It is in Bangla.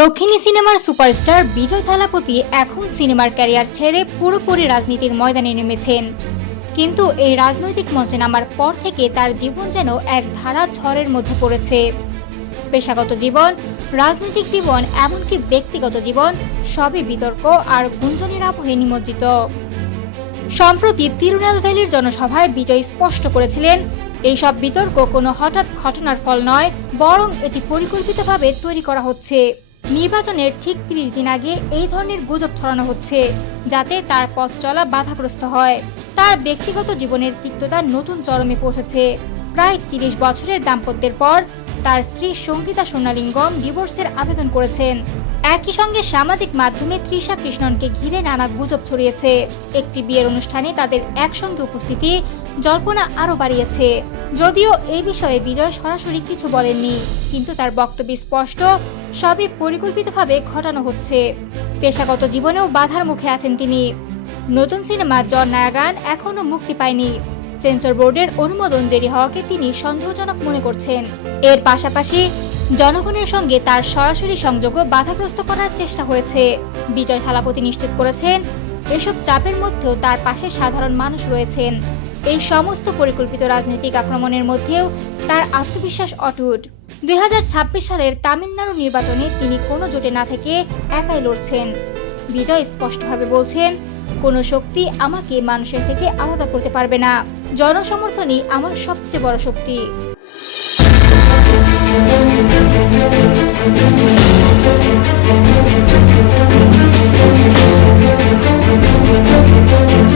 দক্ষিণী সিনেমার সুপারস্টার বিজয় থালাপতি এখন সিনেমার ক্যারিয়ার ছেড়ে পুরোপুরি রাজনীতির ময়দানে নেমেছেন। কিন্তু এই রাজনৈতিক মঞ্চে নামার পর থেকে তার জীবন যেন এক ধারা ঝড়ের মধ্যে পড়েছে। পেশাগত জীবন, রাজনৈতিক জীবন, এমনকি ব্যক্তিগত জীবন সবই বিতর্ক আর গুঞ্জনের আবহে নিমজ্জিত। সম্প্রতি তিরুনেলভেলির জনসভায় বিজয় স্পষ্ট করেছিলেন, এইসব বিতর্ক কোনো হঠাৎ ঘটনার ফল নয়, বরং এটি পরিকল্পিতভাবে তৈরি করা হচ্ছে। নির্বাচনের ঠিক ৩০ দিন আগে এই ধরনের গুজব ছড়ানো হচ্ছে, যাতে তার পথ চলা বাধাগ্রস্ত হয়। তার ব্যক্তিগত জীবনের তিক্ততা নতুন চরমে পৌঁছেছে। প্রায় ৩০ বছরের দাম্পত্যের পর তার স্ত্রী সঙ্গীতা সোনালিঙ্গম ডিভোর্সের আবেদন করেছেন। একই সঙ্গে সামাজিক মাধ্যমে তৃষা কৃষ্ণনকে ঘিরে নানা গুজব ছড়িয়েছে। একটি বিয়ের অনুষ্ঠানে তাদের একসঙ্গে উপস্থিতি জল্পনা আরও বাড়িয়েছে। যদিও এই বিষয়ে বিজয় সরাসরি কিছু বলেননি, কিন্তু তার বক্তব্য স্পষ্ট, সবই পরিকল্পিতভাবে ঘটানো হচ্ছে। পেশাগত জীবনেও বাধার মুখে আছেন তিনি। নতুন সিনেমা জন নায়াগান এখনো মুক্তি পায়নি। সেন্সর বোর্ডের অনুমোদন দেরি হওয়াকে তিনি সন্দেহজনক মনে করছেন। এর পাশাপাশি জনগণের সঙ্গে তার সরাসরি সংযোগও বাধাগ্রস্ত করার চেষ্টা হয়েছে। বিজয় থালাপতি নিশ্চিত করেছেন, এসব চাপের মধ্যেও তার পাশে সাধারণ মানুষ রয়েছেন। এই সমস্ত পরিকল্পিত রাজনৈতিক আক্রমণের মধ্যেও তার আত্মবিশ্বাস অটুট। 2026 সালের তামিলনাড়ু নির্বাচনে তিনি কোনো জোটে না থেকে একাই লড়ছেন। বিজয় স্পষ্টভাবে বলছেন, কোনো শক্তি আমাকে মানুষের থেকে আলাদা করতে পারবে না। জনসমর্থনই আমার সবচেয়ে বড় শক্তি।